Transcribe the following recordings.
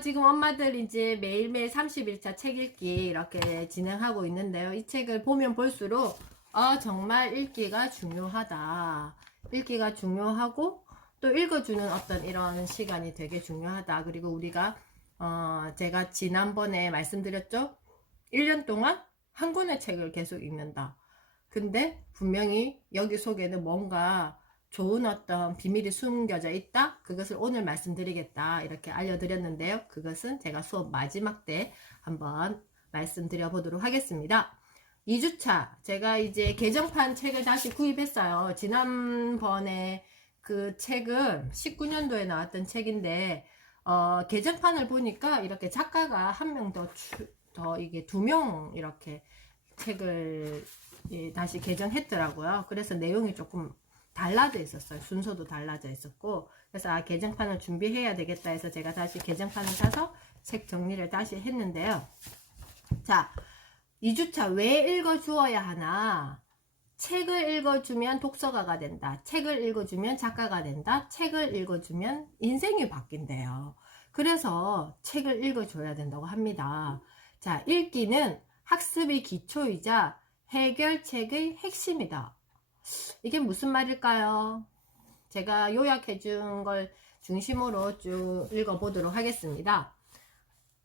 지금 엄마들 이제 매일매일 30일차 책 읽기 이렇게 진행하고 있는데요. 이 책을 보면 볼수록 정말 읽기가 중요하다. 읽기가 중요하고 또 읽어주는 어떤 이런 시간이 되게 중요하다. 그리고 우리가 제가 지난번에 말씀드렸죠? 1년 동안 한 권의 책을 계속 읽는다. 근데 분명히 여기 속에는 뭔가 좋은 어떤 비밀이 숨겨져 있다. 그것을 오늘 말씀드리겠다. 이렇게 알려드렸는데요. 그것은 제가 수업 마지막 때 한번 말씀드려 보도록 하겠습니다. 2주차 제가 이제 개정판 책을 다시 구입했어요. 지난번에 그 책은 19년도에 나왔던 책인데 개정판을 보니까 이렇게 작가가 한 명 더 이게 2명 이렇게 책을 다시 개정했더라고요. 그래서 내용이 조금 달라져 있었어요. 순서도 달라져 있었고, 그래서 개정판을 준비해야 되겠다 해서 제가 다시 개정판을 사서 책 정리를 다시 했는데요. 자, 2주차 왜 읽어주어야 하나? 책을 읽어주면 독서가가 된다. 책을 읽어주면 작가가 된다. 책을 읽어주면 인생이 바뀐대요. 그래서 책을 읽어줘야 된다고 합니다. 자, 읽기는 학습의 기초이자 해결책의 핵심이다. 이게 무슨 말일까요? 제가 요약해 준 걸 중심으로 쭉 읽어보도록 하겠습니다.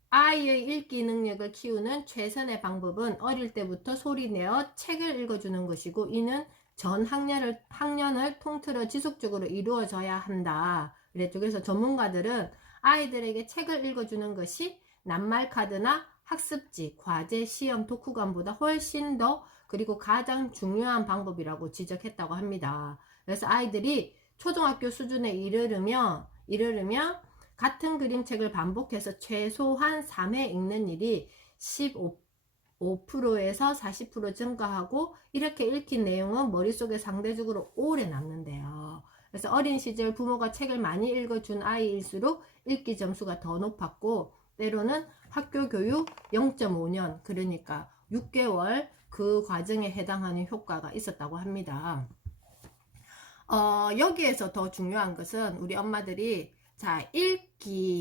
아이의 읽기 능력을 키우는 최선의 방법은 어릴 때부터 소리내어 책을 읽어주는 것이고, 이는 전 학년을 통틀어 지속적으로 이루어져야 한다. 그랬죠. 그래서 전문가들은 아이들에게 책을 읽어주는 것이 낱말 카드나 학습지, 과제, 시험, 독후감보다 훨씬 더 그리고 가장 중요한 방법이라고 지적했다고 합니다. 그래서 아이들이 초등학교 수준에 이르르면 같은 그림책을 반복해서 최소한 3회 읽는 일이 15%에서 40% 증가하고, 이렇게 읽힌 내용은 머릿속에 상대적으로 오래 남는데요. 그래서 어린 시절 부모가 책을 많이 읽어준 아이일수록 읽기 점수가 더 높았고, 때로는 학교 교육 0.5년, 그러니까 6개월 그 과정에 해당하는 효과가 있었다고 합니다. 여기에서 더 중요한 것은 우리 엄마들이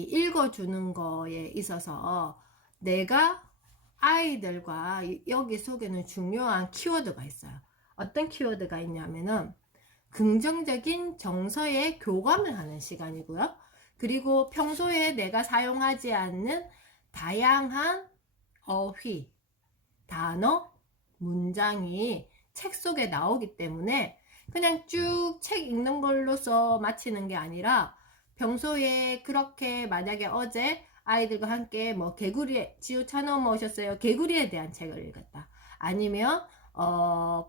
읽어주는 거에 있어서 내가 아이들과 여기 속에는 중요한 키워드가 있어요. 어떤 키워드가 있냐면은 긍정적인 정서에 교감을 하는 시간이고요. 그리고 평소에 내가 사용하지 않는 다양한 어휘, 단어, 문장이 책 속에 나오기 때문에 그냥 쭉 책 읽는 걸로써 마치는 게 아니라, 평소에 그렇게 만약에 어제 아이들과 함께 뭐 개구리에 지우차 넘어오셨어요. 개구리에 대한 책을 읽었다. 아니면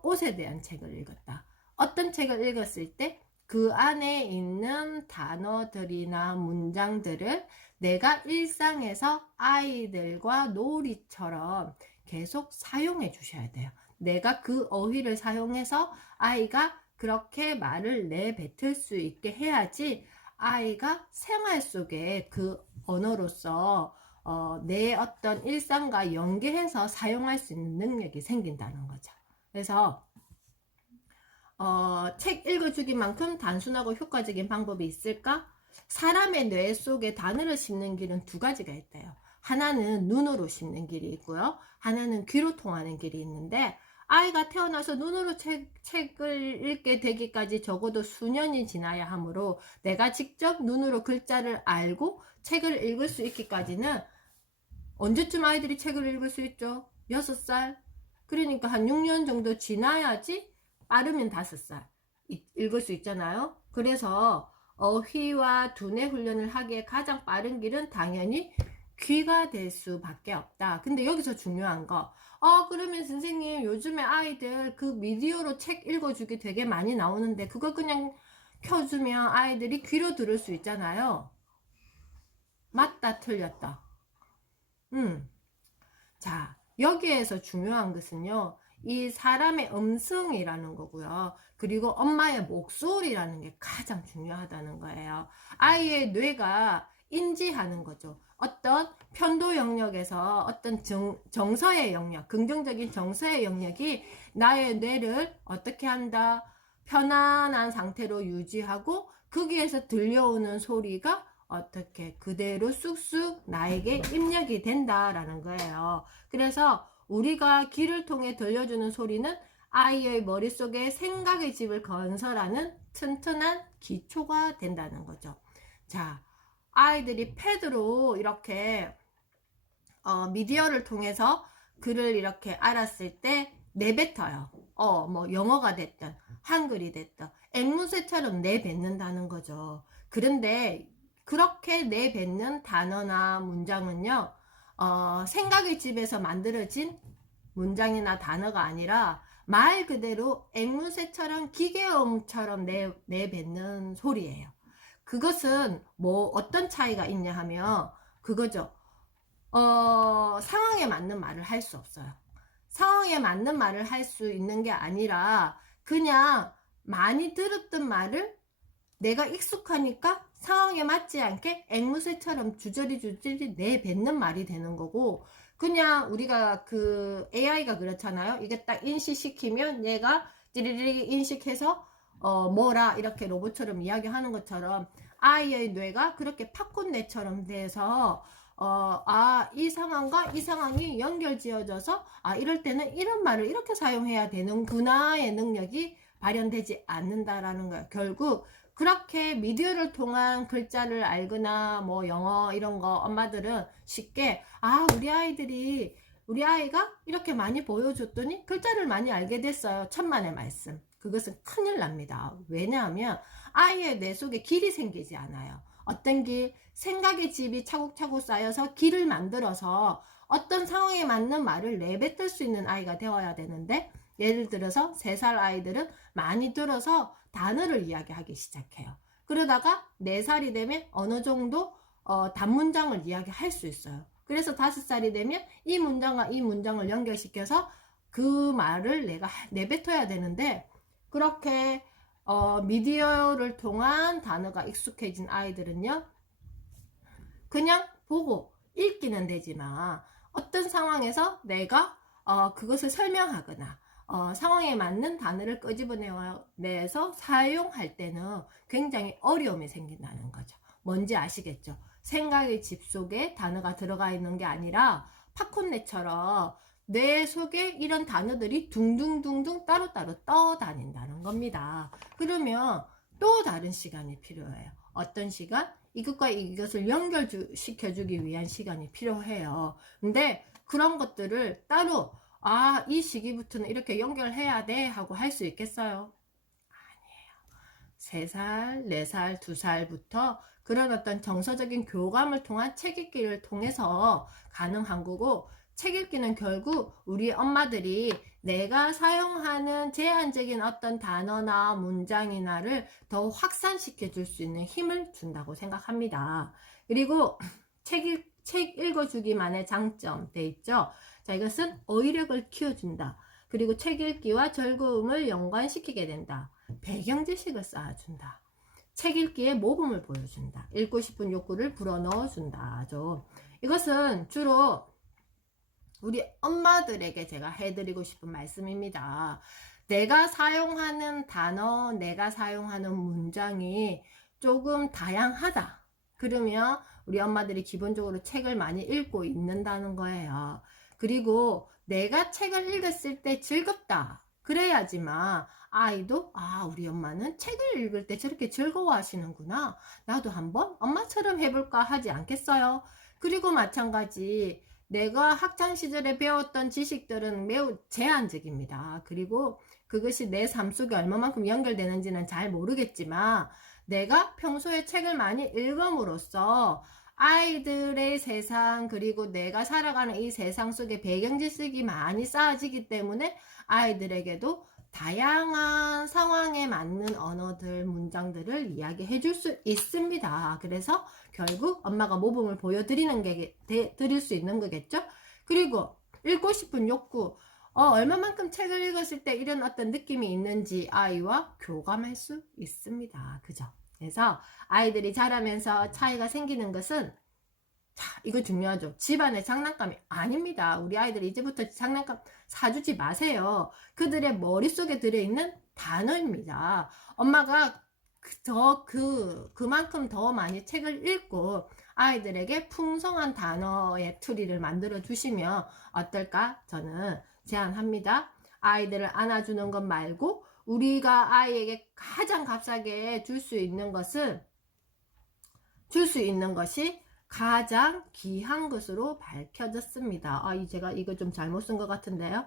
꽃에 대한 책을 읽었다. 어떤 책을 읽었을 때 그 안에 있는 단어들이나 문장들을 내가 일상에서 아이들과 놀이처럼 계속 사용해 주셔야 돼요. 내가 그 어휘를 사용해서 아이가 그렇게 말을 내뱉을 수 있게 해야지 아이가 생활 속에 그 언어로서 내 어떤 일상과 연계해서 사용할 수 있는 능력이 생긴다는 거죠. 그래서 책 읽어주기만큼 단순하고 효과적인 방법이 있을까? 사람의 뇌 속에 단어를 심는 길은 2가지가 있대요. 하나는 눈으로 심는 길이 있고요. 하나는 귀로 통하는 길이 있는데, 아이가 태어나서 눈으로 책을 읽게 되기까지 적어도 수년이 지나야 하므로 내가 직접 눈으로 글자를 알고 책을 읽을 수 있기까지는 언제쯤 아이들이 책을 읽을 수 있죠? 6살? 그러니까 한 6년 정도 지나야지 빠르면 5살 읽을 수 있잖아요. 그래서 어휘와 두뇌 훈련을 하기에 가장 빠른 길은 당연히 귀가 될 수밖에 없다. 근데 여기서 중요한 거, 그러면 선생님 요즘에 아이들 그 미디어로 책 읽어주기 되게 많이 나오는데 그거 그냥 켜주면 아이들이 귀로 들을 수 있잖아요. 맞다, 틀렸다. 자, 여기에서 중요한 것은요, 이 사람의 음성이라는 거고요. 그리고 엄마의 목소리라는 게 가장 중요하다는 거예요. 아이의 뇌가 인지하는 거죠. 어떤 편도 영역에서 어떤 정서의 영역, 긍정적인 정서의 영역이 나의 뇌를 어떻게 한다? 편안한 상태로 유지하고 거기에서 들려오는 소리가 어떻게 그대로 쑥쑥 나에게 입력이 된다라는 거예요. 그래서 우리가 귀를 통해 들려주는 소리는 아이의 머릿속에 생각의 집을 건설하는 튼튼한 기초가 된다는 거죠. 자, 아이들이 패드로 이렇게 미디어를 통해서 글을 이렇게 알았을 때 내뱉어요. 뭐 영어가 됐든 한글이 됐든 앵무새처럼 내뱉는다는 거죠. 그런데 그렇게 내뱉는 단어나 문장은요, 생각의 집에서 만들어진 문장이나 단어가 아니라 말 그대로 앵무새처럼 기계음처럼 내뱉는 소리예요. 그것은 뭐 어떤 차이가 있냐 하면 그거죠. 상황에 맞는 말을 할 수 없어요. 상황에 맞는 말을 할 수 있는 게 아니라 그냥 많이 들었던 말을 내가 익숙하니까 상황에 맞지 않게 앵무새처럼 주저리 내뱉는 말이 되는 거고, 그냥 우리가 그 AI가 그렇잖아요. 이게 딱 인식시키면 얘가 찌리리리 인식해서 뭐라 이렇게 로봇처럼 이야기하는 것처럼 아이의 뇌가 그렇게 팝콘뇌처럼 돼서 이 상황과 이 상황이 연결지어져서 이럴 때는 이런 말을 이렇게 사용해야 되는구나의 능력이 발현되지 않는다라는 거예요. 결국 그렇게 미디어를 통한 글자를 알거나 뭐 영어 이런 거 엄마들은 쉽게 우리 아이가 이렇게 많이 보여줬더니 글자를 많이 알게 됐어요. 천만의 말씀. 그것은 큰일 납니다. 왜냐하면 아이의 뇌 속에 길이 생기지 않아요. 어떤 길? 생각의 집이 차곡차곡 쌓여서 길을 만들어서 어떤 상황에 맞는 말을 내뱉을 수 있는 아이가 되어야 되는데, 예를 들어서 3살 아이들은 많이 들어서 단어를 이야기하기 시작해요. 그러다가 4살이 되면 어느 정도 단문장을 이야기할 수 있어요. 그래서 5살이 되면 이 문장과 이 문장을 연결시켜서 그 말을 내가 내뱉어야 되는데, 그렇게 미디어를 통한 단어가 익숙해진 아이들은요, 그냥 보고 읽기는 되지만 어떤 상황에서 내가 그것을 설명하거나 상황에 맞는 단어를 끄집어내서 사용할 때는 굉장히 어려움이 생긴다는 거죠. 뭔지 아시겠죠? 생각의 집 속에 단어가 들어가 있는 게 아니라 팝콘net처럼 뇌 속에 이런 단어들이 둥둥둥둥 따로따로 떠다닌다는 겁니다. 그러면 또 다른 시간이 필요해요. 어떤 시간? 이것과 이것을 연결시켜주기 위한 시간이 필요해요. 근데 그런 것들을 따로 이 시기부터는 이렇게 연결해야 돼 하고 할 수 있겠어요? 아니에요. 3살, 4살, 2살부터 그런 어떤 정서적인 교감을 통한 책 읽기를 통해서 가능한 거고, 책 읽기는 결국 우리 엄마들이 내가 사용하는 제한적인 어떤 단어나 문장이나를 더 확산시켜 줄 수 있는 힘을 준다고 생각합니다. 그리고 책 읽어주기만의 장점 돼 있죠. 자, 이것은 어휘력을 키워준다. 그리고 책 읽기와 즐거움을 연관시키게 된다. 배경 지식을 쌓아준다. 책 읽기에 모범을 보여준다. 읽고 싶은 욕구를 불어넣어준다죠. 이것은 주로 우리 엄마들에게 제가 해드리고 싶은 말씀입니다. 내가 사용하는 단어, 내가 사용하는 문장이 조금 다양하다. 그러면 우리 엄마들이 기본적으로 책을 많이 읽고 있는다는 거예요. 그리고 내가 책을 읽었을 때 즐겁다. 그래야지만 아이도 우리 엄마는 책을 읽을 때 저렇게 즐거워하시는구나. 나도 한번 엄마처럼 해볼까 하지 않겠어요? 그리고 마찬가지 내가 학창시절에 배웠던 지식들은 매우 제한적입니다. 그리고 그것이 내 삶 속에 얼마만큼 연결되는지는 잘 모르겠지만 내가 평소에 책을 많이 읽음으로써 아이들의 세상, 그리고 내가 살아가는 이 세상 속에 배경 지식이 많이 쌓아지기 때문에 아이들에게도 다양한 상황에 맞는 언어들, 문장들을 이야기해 줄 수 있습니다. 그래서 결국 엄마가 모범을 보여드리는 게 드릴 수 있는 거겠죠. 그리고 읽고 싶은 욕구, 얼마만큼 책을 읽었을 때 이런 어떤 느낌이 있는지 아이와 교감할 수 있습니다. 그죠? 그래서 아이들이 자라면서 차이가 생기는 것은, 자, 이거 중요하죠. 집안의 장난감이 아닙니다. 우리 아이들이 이제부터 장난감 사주지 마세요. 그들의 머릿속에 들어있는 단어입니다. 엄마가 그만큼 더 많이 책을 읽고 아이들에게 풍성한 단어의 트리를 만들어 주시면 어떨까? 저는 제안합니다. 아이들을 안아주는 것 말고 우리가 아이에게 가장 값싸게 줄 수 있는 것이 가장 귀한 것으로 밝혀졌습니다. 제가 이거 좀 잘못 쓴 것 같은데요.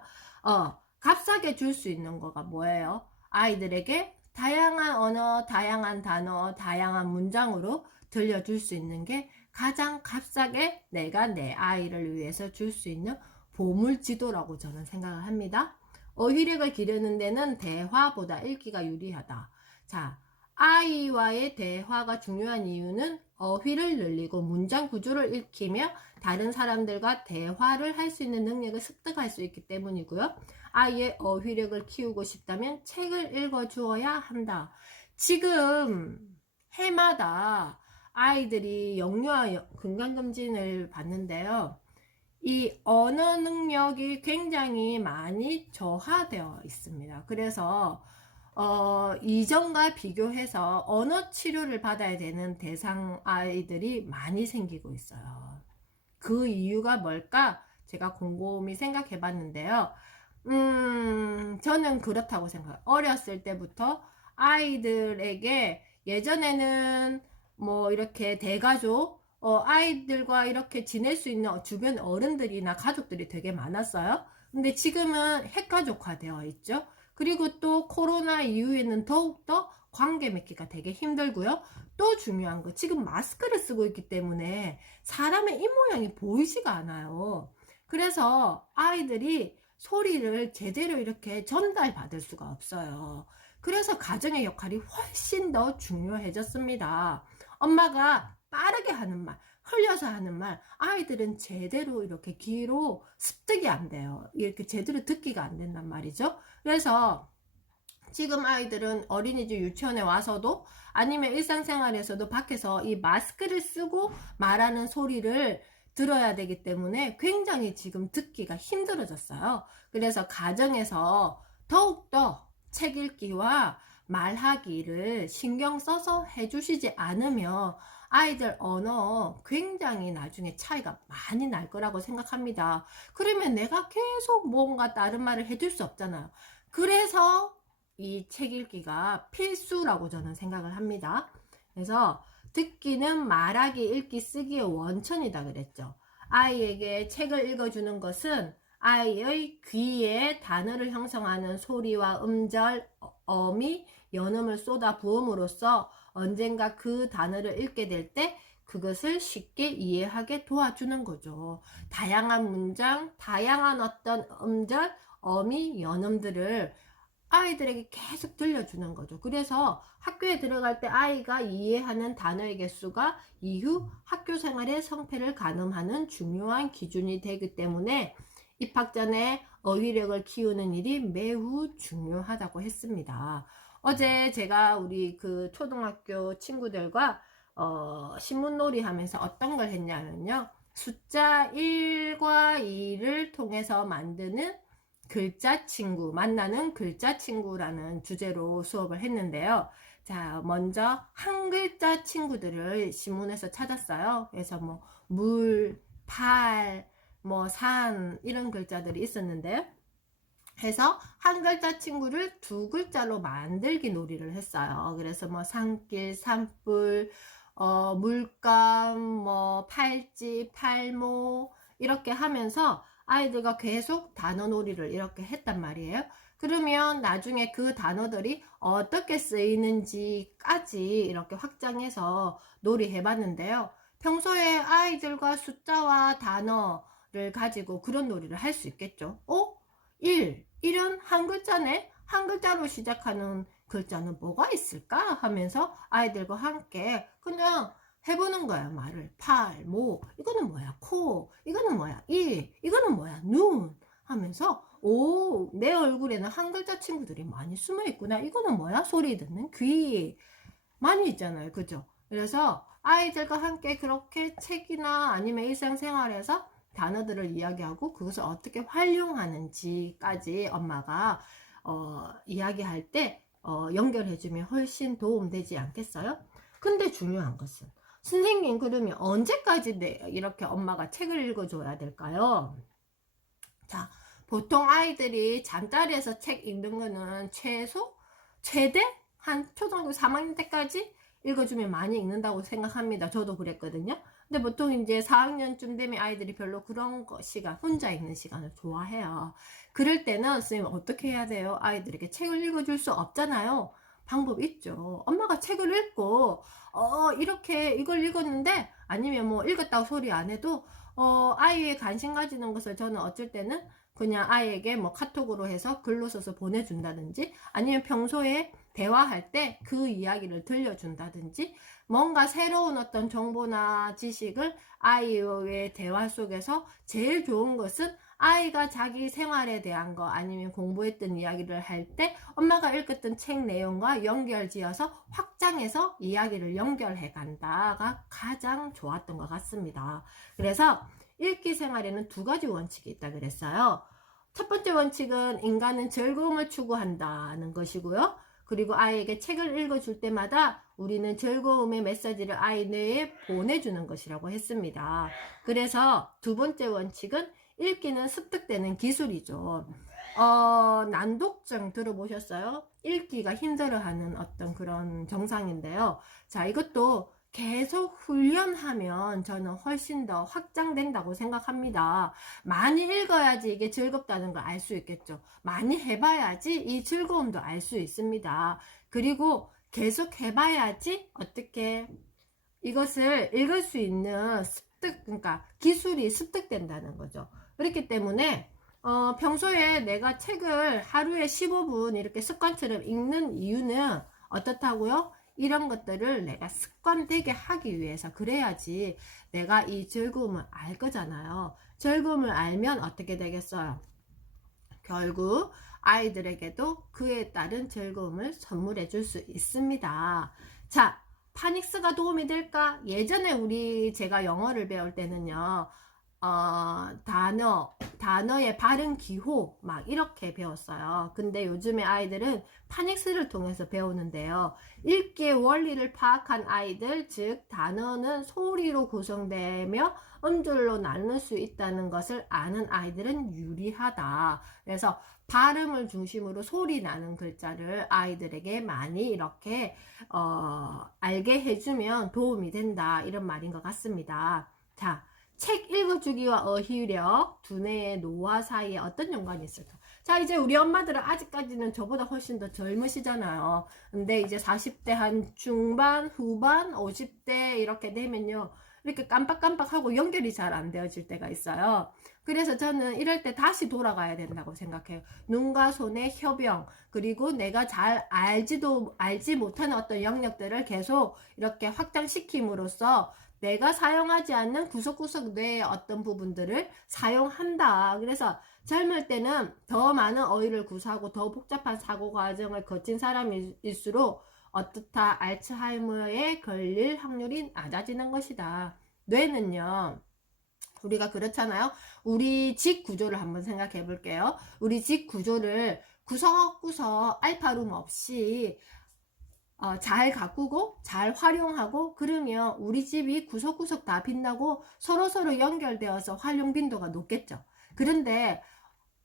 값싸게 줄 수 있는 거가 뭐예요? 아이들에게 다양한 언어, 다양한 단어, 다양한 문장으로 들려줄 수 있는 게 가장 값싸게 내가 내 아이를 위해서 줄 수 있는 보물지도라고 저는 생각을 합니다. 어휘력을 기르는 데는 대화보다 읽기가 유리하다. 자, 아이와의 대화가 중요한 이유는 어휘를 늘리고 문장 구조를 익히며 다른 사람들과 대화를 할 수 있는 능력을 습득할 수 있기 때문이고요. 아이의 어휘력을 키우고 싶다면 책을 읽어주어야 한다. 지금 해마다 아이들이 영유아 건강검진을 받는데요. 이 언어 능력이 굉장히 많이 저하되어 있습니다. 그래서 이전과 비교해서 언어 치료를 받아야 되는 대상 아이들이 많이 생기고 있어요. 그 이유가 뭘까? 제가 곰곰이 생각해 봤는데요. 저는 그렇다고 생각해요. 어렸을 때부터 아이들에게 예전에는 뭐 이렇게 대가족, 아이들과 이렇게 지낼 수 있는 주변 어른들이나 가족들이 되게 많았어요. 근데 지금은 핵가족화 되어 있죠. 그리고 또 코로나 이후에는 더욱더 관계 맺기가 되게 힘들고요. 또 중요한 거, 지금 마스크를 쓰고 있기 때문에 사람의 입모양이 보이지가 않아요. 그래서 아이들이 소리를 제대로 이렇게 전달받을 수가 없어요. 그래서 가정의 역할이 훨씬 더 중요해졌습니다. 엄마가 빠르게 하는 말, 흘려서 하는 말, 아이들은 제대로 이렇게 귀로 습득이 안 돼요. 이렇게 제대로 듣기가 안 된단 말이죠. 그래서 지금 아이들은 어린이집 유치원에 와서도 아니면 일상생활에서도 밖에서 이 마스크를 쓰고 말하는 소리를 들어야 되기 때문에 굉장히 지금 듣기가 힘들어졌어요. 그래서 가정에서 더욱더 책 읽기와 말하기를 신경 써서 해주시지 않으면 아이들 언어 굉장히 나중에 차이가 많이 날 거라고 생각합니다. 그러면 내가 계속 뭔가 다른 말을 해줄 수 없잖아요. 그래서 이 책 읽기가 필수라고 저는 생각을 합니다. 그래서 듣기는 말하기, 읽기, 쓰기의 원천이다 그랬죠. 아이에게 책을 읽어주는 것은 아이의 귀에 단어를 형성하는 소리와 음절, 어미, 연음을 쏟아 부음으로써 언젠가 그 단어를 읽게 될 때 그것을 쉽게 이해하게 도와주는 거죠. 다양한 문장, 다양한 어떤 음절, 어미, 연음들을 아이들에게 계속 들려주는 거죠. 그래서 학교에 들어갈 때 아이가 이해하는 단어의 개수가 이후 학교 생활의 성패를 가늠하는 중요한 기준이 되기 때문에 입학 전에 어휘력을 키우는 일이 매우 중요하다고 했습니다. 어제 제가 우리 그 초등학교 친구들과 신문놀이 하면서 어떤 걸 했냐면요. 숫자 1과 2를 통해서 만드는 글자 친구, 만나는 글자 친구라는 주제로 수업을 했는데요. 자, 먼저 한 글자 친구들을 신문에서 찾았어요. 그래서 뭐 물, 팔, 뭐 산 이런 글자들이 있었는데요. 해서 한 글자 친구를 두 글자로 만들기 놀이를 했어요. 그래서 뭐 산길, 산불, 물감, 뭐 팔찌, 팔모 이렇게 하면서 아이들과 계속 단어 놀이를 이렇게 했단 말이에요. 그러면 나중에 그 단어들이 어떻게 쓰이는지까지 이렇게 확장해서 놀이해 봤는데요. 평소에 아이들과 숫자와 단어를 가지고 그런 놀이를 할 수 있겠죠. 1은 한 글자네? 한 글자로 시작하는 글자는 뭐가 있을까? 하면서 아이들과 함께 그냥 해보는 거야. 말을 팔, 모, 이거는 뭐야? 코, 이거는 뭐야? 이거는 뭐야? 눈 하면서 내 얼굴에는 한 글자 친구들이 많이 숨어 있구나. 이거는 뭐야? 소리 듣는 귀 많이 있잖아요. 그죠? 그래서 아이들과 함께 그렇게 책이나 아니면 일상생활에서 단어들을 이야기하고 그것을 어떻게 활용하는지까지 엄마가 이야기할 때 연결해주면 훨씬 도움되지 않겠어요? 근데 중요한 것은 선생님 그러면 언제까지 이렇게 엄마가 책을 읽어줘야 될까요? 자, 보통 아이들이 잠자리에서 책 읽는 거는 최대 한 초등학교 3학년 때까지 읽어주면 많이 읽는다고 생각합니다. 저도 그랬거든요. 근데 보통 이제 4학년쯤 되면 아이들이 별로 그런 시간, 혼자 읽는 시간을 좋아해요. 그럴 때는 선생님 어떻게 해야 돼요? 아이들에게 책을 읽어줄 수 없잖아요. 방법 있죠. 엄마가 책을 읽고 이렇게 이걸 읽었는데 아니면 뭐 읽었다고 소리 안 해도 아이의 관심 가지는 것을 저는 어쩔 때는 그냥 아이에게 뭐 카톡으로 해서 글로 써서 보내준다든지 아니면 평소에 대화할 때 그 이야기를 들려준다든지 뭔가 새로운 어떤 정보나 지식을 아이와의 대화 속에서 제일 좋은 것은 아이가 자기 생활에 대한 거 아니면 공부했던 이야기를 할 때 엄마가 읽었던 책 내용과 연결지어서 확장해서 이야기를 연결해 간다가 가장 좋았던 것 같습니다. 그래서 읽기 생활에는 두 가지 원칙이 있다 그랬어요. 첫 번째 원칙은 인간은 즐거움을 추구한다는 것이고요. 그리고 아이에게 책을 읽어줄 때마다 우리는 즐거움의 메시지를 아이 뇌에 보내주는 것이라고 했습니다. 그래서 두 번째 원칙은 읽기는 습득되는 기술이죠. 난독증 들어보셨어요? 읽기가 힘들어하는 어떤 그런 정상인데요. 자, 이것도 계속 훈련하면 저는 훨씬 더 확장된다고 생각합니다. 많이 읽어야지 이게 즐겁다는 걸 알 수 있겠죠. 많이 해봐야지 이 즐거움도 알 수 있습니다. 그리고 계속 해봐야지 어떻게 이것을 읽을 수 있는 그러니까 기술이 습득된다는 거죠. 그렇기 때문에 평소에 내가 책을 하루에 15분 이렇게 습관처럼 읽는 이유는 어떻다고요? 이런 것들을 내가 습관되게 하기 위해서 그래야지 내가 이 즐거움을 알 거잖아요. 즐거움을 알면 어떻게 되겠어요? 결국 아이들에게도 그에 따른 즐거움을 선물해 줄 수 있습니다. 자, 파닉스가 도움이 될까? 예전에 제가 영어를 배울 때는요, 단어의 발음 기호 막 이렇게 배웠어요. 근데 요즘에 아이들은 파닉스를 통해서 배우는데요. 읽기의 원리를 파악한 아이들, 즉 단어는 소리로 구성되며 음절로 나눌 수 있다는 것을 아는 아이들은 유리하다. 그래서 발음을 중심으로 소리 나는 글자를 아이들에게 많이 이렇게 알게 해주면 도움이 된다. 이런 말인 것 같습니다. 자, 책 읽어주기와 어휘력, 두뇌의 노화 사이에 어떤 연관이 있을까? 자, 이제 우리 엄마들은 아직까지는 저보다 훨씬 더 젊으시잖아요. 근데 이제 40대 한 중반, 후반, 50대 이렇게 되면요. 이렇게 깜빡깜빡하고 연결이 잘 안 되어질 때가 있어요. 그래서 저는 이럴 때 다시 돌아가야 된다고 생각해요. 눈과 손의 협영, 그리고 내가 잘 알지 못하는 어떤 영역들을 계속 이렇게 확장시킴으로써 내가 사용하지 않는 구석구석 뇌의 어떤 부분들을 사용한다. 그래서 젊을 때는 더 많은 어휘를 구사하고 더 복잡한 사고 과정을 거친 사람일수록 어떻다 알츠하이머에 걸릴 확률이 낮아지는 것이다. 뇌는요. 우리가 그렇잖아요. 우리 집 구조를 한번 생각해 볼게요. 우리 집 구조를 구석구석 알파룸 없이 잘 가꾸고 잘 활용하고 그러면 우리 집이 구석구석 다 빛나고 서로서로 연결되어서 활용 빈도가 높겠죠. 그런데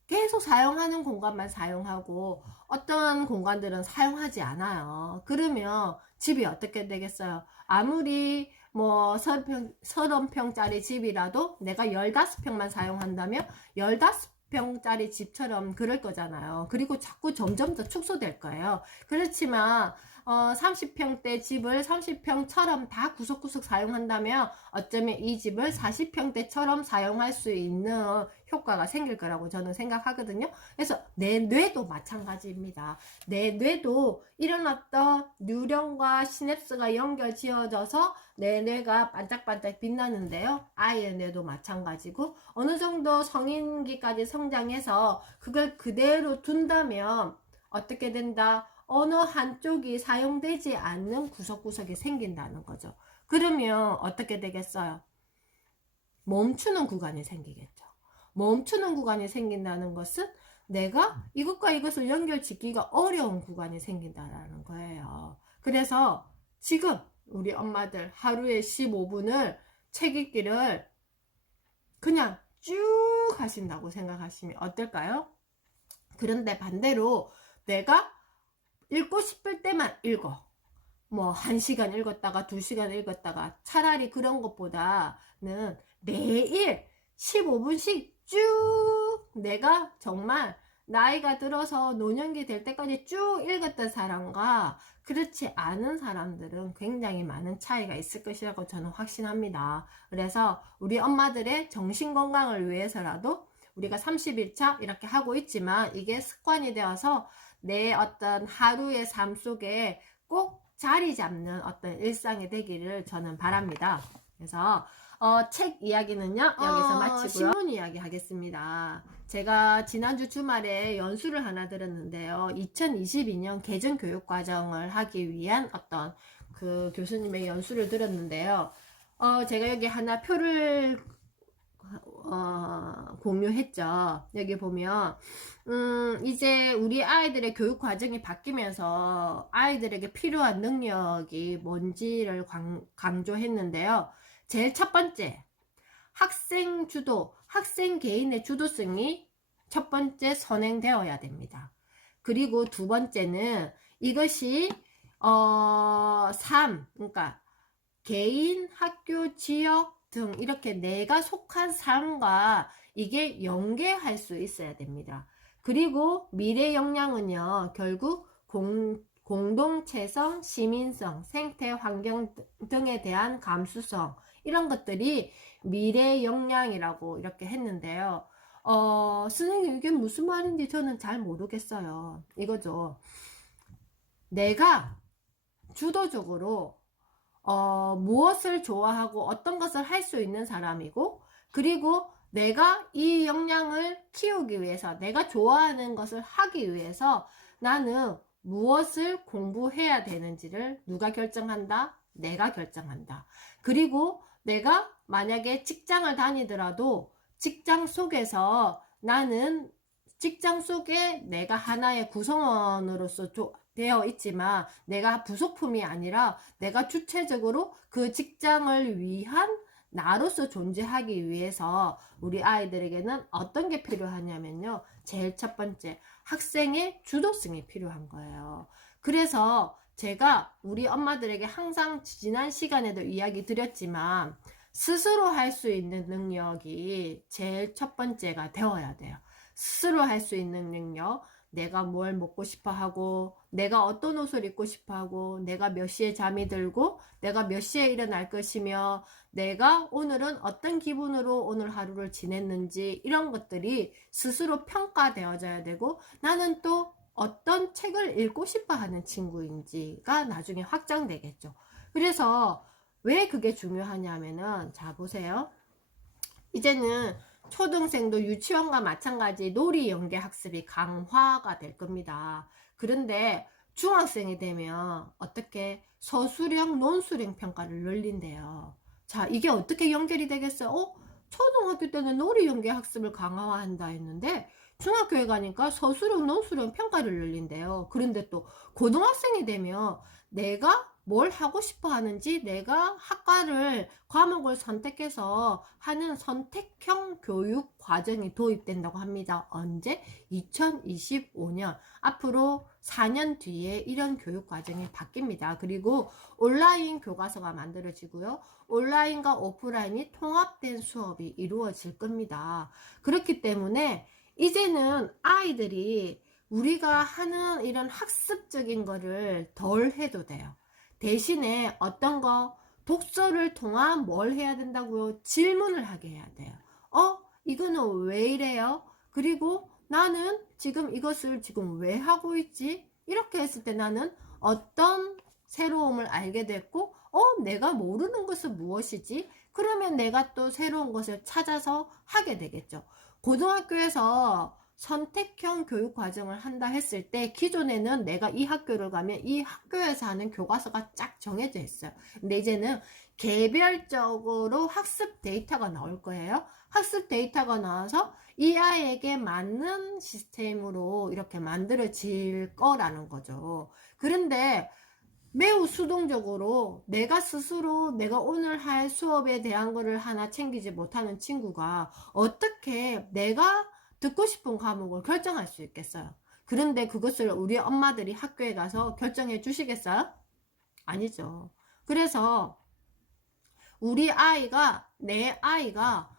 계속 사용하는 공간만 사용하고 어떤 공간들은 사용하지 않아요. 그러면 집이 어떻게 되겠어요? 아무리 뭐 30평짜리 집이라도 내가 15평만 사용한다면 15평짜리 집처럼 그럴 거잖아요. 그리고 자꾸 점점 더 축소될 거예요. 그렇지만 30평대 집을 30평처럼 다 구석구석 사용한다면 어쩌면 이 집을 40평대처럼 사용할 수 있는 효과가 생길 거라고 저는 생각하거든요. 그래서 내 뇌도 마찬가지입니다. 내 뇌도 이런 어떤 뉴런과 시냅스가 연결 지어져서 내 뇌가 반짝반짝 빛나는데요. 아이의 뇌도 마찬가지고 어느 정도 성인기까지 성장해서 그걸 그대로 둔다면 어떻게 된다? 어느 한쪽이 사용되지 않는 구석구석이 생긴다는 거죠. 그러면 어떻게 되겠어요? 멈추는 구간이 생기겠죠. 멈추는 구간이 생긴다는 것은 내가 이것과 이것을 연결짓기가 어려운 구간이 생긴다라는 거예요. 그래서 지금 우리 엄마들 하루에 15분을 책 읽기를 그냥 쭉 하신다고 생각하시면 어떨까요? 그런데 반대로 내가 읽고 싶을 때만 읽어. 뭐 1시간 읽었다가 2시간 읽었다가 차라리 그런 것보다는 매일 15분씩 쭉 내가 정말 나이가 들어서 노년기 될 때까지 쭉 읽었던 사람과 그렇지 않은 사람들은 굉장히 많은 차이가 있을 것이라고 저는 확신합니다. 그래서 우리 엄마들의 정신건강을 위해서라도 우리가 30일차 이렇게 하고 있지만 이게 습관이 되어서 내 어떤 하루의 삶 속에 꼭 자리 잡는 어떤 일상이 되기를 저는 바랍니다. 그래서 책 이야기는요 여기서 마치고요. 신문 이야기 하겠습니다. 제가 지난주 주말에 연수를 하나 들었는데요. 2022년 개정교육과정을 하기 위한 어떤 그 교수님의 연수를 들었는데요. 제가 여기 하나 표를 공유했죠. 여기 보면 이제 우리 아이들의 교육 과정이 바뀌면서 아이들에게 필요한 능력이 뭔지를 강조했는데요. 제일 첫 번째, 학생 주도, 학생 개인의 주도성이 첫 번째 선행되어야 됩니다. 그리고 두 번째는 이것이 그러니까 개인, 학교, 지역 등 이렇게 내가 속한 삶과 이게 연계할 수 있어야 됩니다. 그리고 미래 역량은요, 결국 공동체성, 시민성, 생태 환경 등에 대한 감수성 이런 것들이 미래 역량이라고 이렇게 했는데요. 선생님 이게 무슨 말인지 저는 잘 모르겠어요. 이거죠. 내가 주도적으로 무엇을 좋아하고 어떤 것을 할 수 있는 사람이고 그리고 내가 이 역량을 키우기 위해서 내가 좋아하는 것을 하기 위해서 나는 무엇을 공부해야 되는지를 누가 결정한다? 내가 결정한다. 그리고 내가 만약에 직장을 다니더라도 직장 속에서 나는 직장 속에 내가 하나의 구성원으로서 되어 있지만 내가 부속품이 아니라 내가 주체적으로 그 직장을 위한 나로서 존재하기 위해서 우리 아이들에게는 어떤 게 필요하냐면요. 제일 첫 번째, 학생의 주도성이 필요한 거예요. 그래서 제가 우리 엄마들에게 항상 지난 시간에도 이야기 드렸지만 스스로 할 수 있는 능력이 제일 첫 번째가 되어야 돼요. 스스로 할 수 있는 능력, 내가 뭘 먹고 싶어 하고 내가 어떤 옷을 입고 싶어 하고 내가 몇 시에 잠이 들고 내가 몇 시에 일어날 것이며 내가 오늘은 어떤 기분으로 오늘 하루를 지냈는지 이런 것들이 스스로 평가되어져야 되고 나는 또 어떤 책을 읽고 싶어 하는 친구인지가 나중에 확장되겠죠. 그래서 왜 그게 중요하냐면은 자 보세요. 이제는 초등생도 유치원과 마찬가지 놀이 연계 학습이 강화가 될 겁니다. 그런데 중학생이 되면 어떻게 서술형, 논술형 평가를 늘린대요. 자, 이게 어떻게 연결이 되겠어요? 초등학교 때는 놀이 연계 학습을 강화한다 했는데 중학교에 가니까 서술형, 논술형 평가를 늘린대요. 그런데 또 고등학생이 되면 내가 뭘 하고 싶어 하는지 내가 학과를 과목을 선택해서 하는 선택형 교육 과정이 도입된다고 합니다. 언제? 2025년 앞으로 4년 뒤에 이런 교육 과정이 바뀝니다. 그리고 온라인 교과서가 만들어지고요. 온라인과 오프라인이 통합된 수업이 이루어질 겁니다. 그렇기 때문에 이제는 아이들이 우리가 하는 이런 학습적인 거를 덜 해도 돼요. 대신에 어떤 거 독서를 통한 뭘 해야 된다고요? 질문을 하게 해야 돼요. 이거는 왜 이래요? 그리고 나는 지금 이것을 지금 왜 하고 있지? 이렇게 했을 때 나는 어떤 새로움을 알게 됐고 내가 모르는 것은 무엇이지? 그러면 내가 또 새로운 것을 찾아서 하게 되겠죠. 고등학교에서 선택형 교육 과정을 한다 했을 때 기존에는 내가 이 학교를 가면 이 학교에서 하는 교과서가 쫙 정해져 있어요. 근데 이제는 개별적으로 학습 데이터가 나올 거예요. 학습 데이터가 나와서 이 아이에게 맞는 시스템으로 이렇게 만들어질 거라는 거죠. 그런데 매우 수동적으로 내가 스스로 내가 오늘 할 수업에 대한 거를 하나 챙기지 못하는 친구가 어떻게 내가 듣고 싶은 과목을 결정할 수 있겠어요? 그런데 그것을 우리 엄마들이 학교에 가서 결정해 주시겠어요? 아니죠. 그래서 내 아이가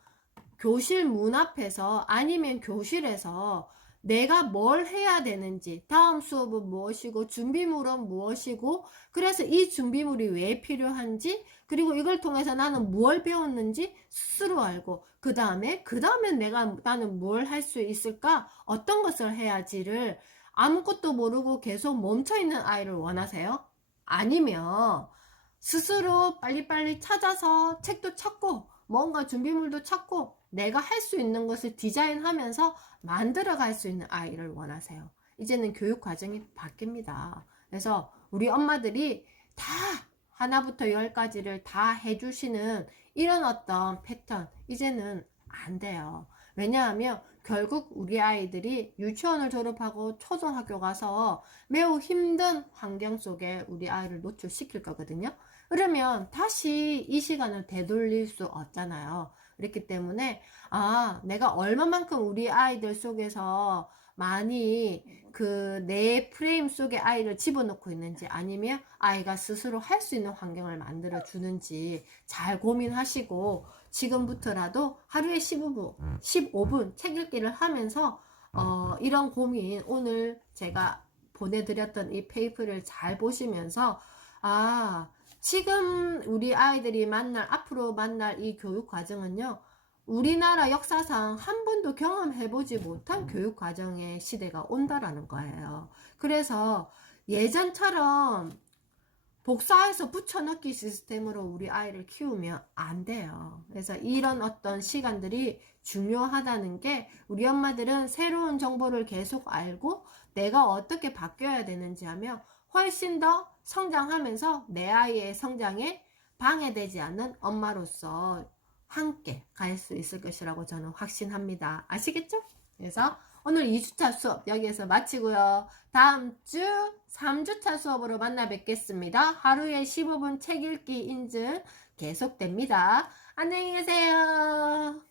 교실 문 앞에서 아니면 교실에서 내가 뭘 해야 되는지, 다음 수업은 무엇이고, 준비물은 무엇이고, 그래서 이 준비물이 왜 필요한지, 그리고 이걸 통해서 나는 무엇을 배웠는지 스스로 알고, 그 다음에 나는 뭘 할 수 있을까? 어떤 것을 해야지를 아무것도 모르고 계속 멈춰있는 아이를 원하세요? 아니면 스스로 빨리빨리 찾아서 책도 찾고, 뭔가 준비물도 찾고, 내가 할 수 있는 것을 디자인하면서 만들어 갈 수 있는 아이를 원하세요. 이제는 교육 과정이 바뀝니다. 그래서 우리 엄마들이 다 하나부터 열까지를 다 해주시는 이런 어떤 패턴 이제는 안 돼요. 왜냐하면 결국 우리 아이들이 유치원을 졸업하고 초등학교 가서 매우 힘든 환경 속에 우리 아이를 노출시킬 거거든요. 그러면 다시 이 시간을 되돌릴 수 없잖아요. 그렇기 때문에 내가 얼마만큼 우리 아이들 속에서 많이 그 내 프레임 속에 아이를 집어넣고 있는지 아니면 아이가 스스로 할 수 있는 환경을 만들어 주는지 잘 고민하시고 지금부터라도 하루에 15분 책 읽기를 하면서 이런 고민 오늘 제가 보내드렸던 이 페이퍼를 잘 보시면서 지금 우리 아이들이 앞으로 만날 이 교육 과정은요, 우리나라 역사상 한 번도 경험해보지 못한 교육 과정의 시대가 온다라는 거예요. 그래서 예전처럼 복사해서 붙여넣기 시스템으로 우리 아이를 키우면 안 돼요. 그래서 이런 어떤 시간들이 중요하다는 게 우리 엄마들은 새로운 정보를 계속 알고 내가 어떻게 바뀌어야 되는지 하며 훨씬 더 성장하면서 내 아이의 성장에 방해되지 않는 엄마로서 함께 갈 수 있을 것이라고 저는 확신합니다. 아시겠죠? 그래서 오늘 2주차 수업 여기에서 마치고요. 다음 주 3주차 수업으로 만나 뵙겠습니다. 하루에 15분 책 읽기 인증 계속됩니다. 안녕히 계세요.